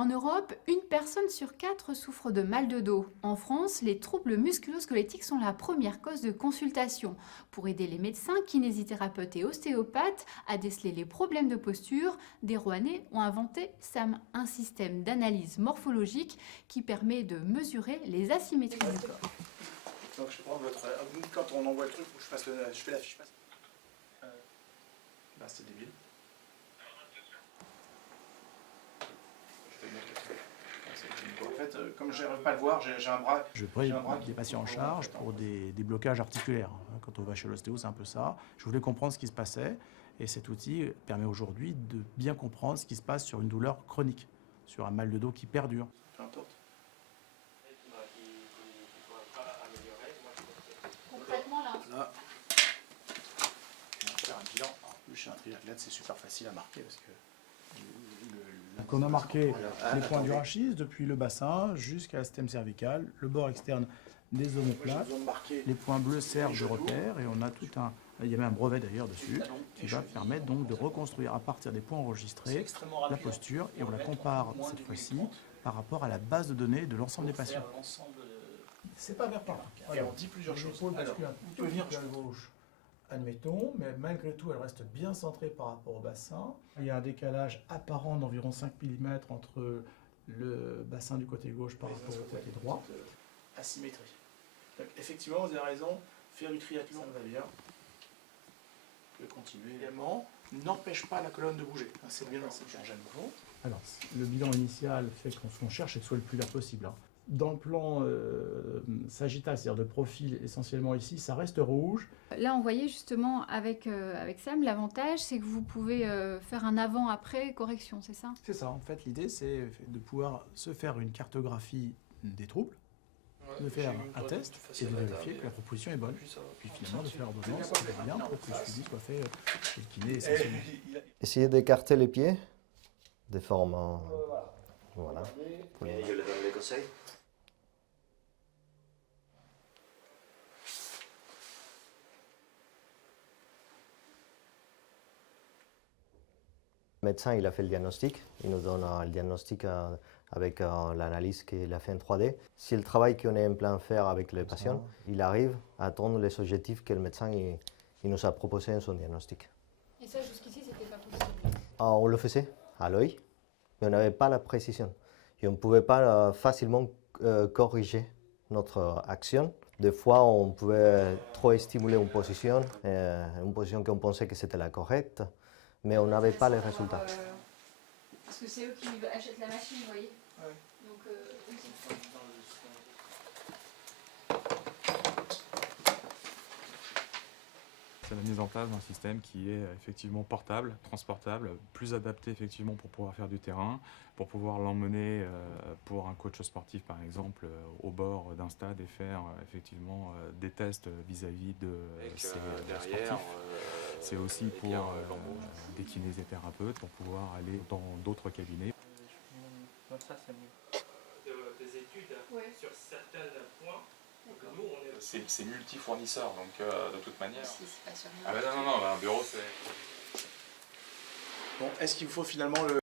En Europe, une personne sur 4 souffre de mal de dos. En France, les troubles musculo-squelettiques sont la première cause de consultation. Pour aider les médecins, kinésithérapeutes et ostéopathes à déceler les problèmes de posture, des Rouennais ont inventé SAM, un système d'analyse morphologique qui permet de mesurer les asymétries du corps. Donc je prends votre... Quand on envoie le truc, je fais la fiche passe. Bah c'est débile. En fait, comme je n'arrive pas à le voir, j'ai un bras... Je prends des patients en charge pour des blocages articulaires. Quand on va chez l'ostéo, c'est un peu ça. Je voulais comprendre ce qui se passait et cet outil permet aujourd'hui de bien comprendre ce qui se passe sur une douleur chronique, sur un mal de dos qui perdure. Peu importe. Concrètement là, Là, on va faire un bilan. En plus, chez un triathlète, c'est super facile à marquer parce que... Donc on a marqué les points du rachis depuis le bassin jusqu'à la système cervical, le bord externe des omoplates. Les points bleus servent de repère et on a tout un... Il y a même un brevet d'ailleurs dessus qui va permettre donc de reconstruire à partir des points enregistrés la posture et on la compare cette fois-ci par rapport à la base de données de l'ensemble des patients. C'est pas vers par là. Et on dit plusieurs choses. L'épaule bascule un tout petit peu à gauche, admettons, mais malgré tout, elle reste bien centrée par rapport au bassin. Il y a un décalage apparent d'environ 5 mm entre le bassin du côté gauche par rapport au côté droit. Asymétrie. Donc, effectivement, vous avez raison, faire du triathlon, ça va bien. Je vais continuer. Également, n'empêche pas la colonne de bouger. C'est bien, c'est changer à nouveau. Alors, le bilan initial fait qu'on ce qu'on cherche, c'est que ce soit le plus vert possible. Dans le plan sagittal, c'est-à-dire de profil essentiellement ici, ça reste rouge. là on voyait justement avec SAM, l'avantage c'est que vous pouvez faire un avant-après correction, c'est ça? C'est ça, en fait, l'idée, c'est de pouvoir se faire une cartographie des troubles, de faire un test et de vérifier que la proposition est bonne. Puis finalement, de faire l'ordonnance, c'est bien pour que le suivi soit fait chez le kiné essentiellement. Essayez d'écarter les pieds de forme... Voilà. Et je le donne les conseils. Le médecin, il a fait le diagnostic. Il nous donne le diagnostic avec l'analyse qu'il a fait en 3D. Si le travail qu'on est en plein de faire avec les patients, il arrive à atteindre les objectifs que le médecin il nous a proposés en son diagnostic. Et ça jusqu'ici c'était pas possible? On le faisait à l'œil, mais on n'avait pas la précision. Et on ne pouvait pas facilement corriger notre action. Des fois, on pouvait trop stimuler une position qu'on pensait que c'était la correcte, mais on n'avait pas les résultats. Parce que c'est eux qui achètent la machine, vous voyez. Ouais. Donc, C'est la mise en place d'un système qui est effectivement portable, transportable, plus adapté effectivement pour pouvoir faire du terrain, pour pouvoir l'emmener pour un coach sportif par exemple au bord d'un stade et faire effectivement des tests vis-à-vis de ses sportifs. C'est aussi pour des kinésithérapeutes pour pouvoir aller dans d'autres cabinets. Ça, c'est mieux. Des études sur certains points. C'est multi-fournisseur, donc de toute manière. c'est pas sur Ah bah non, un bureau c'est... Bon, est-ce qu'il vous faut finalement le...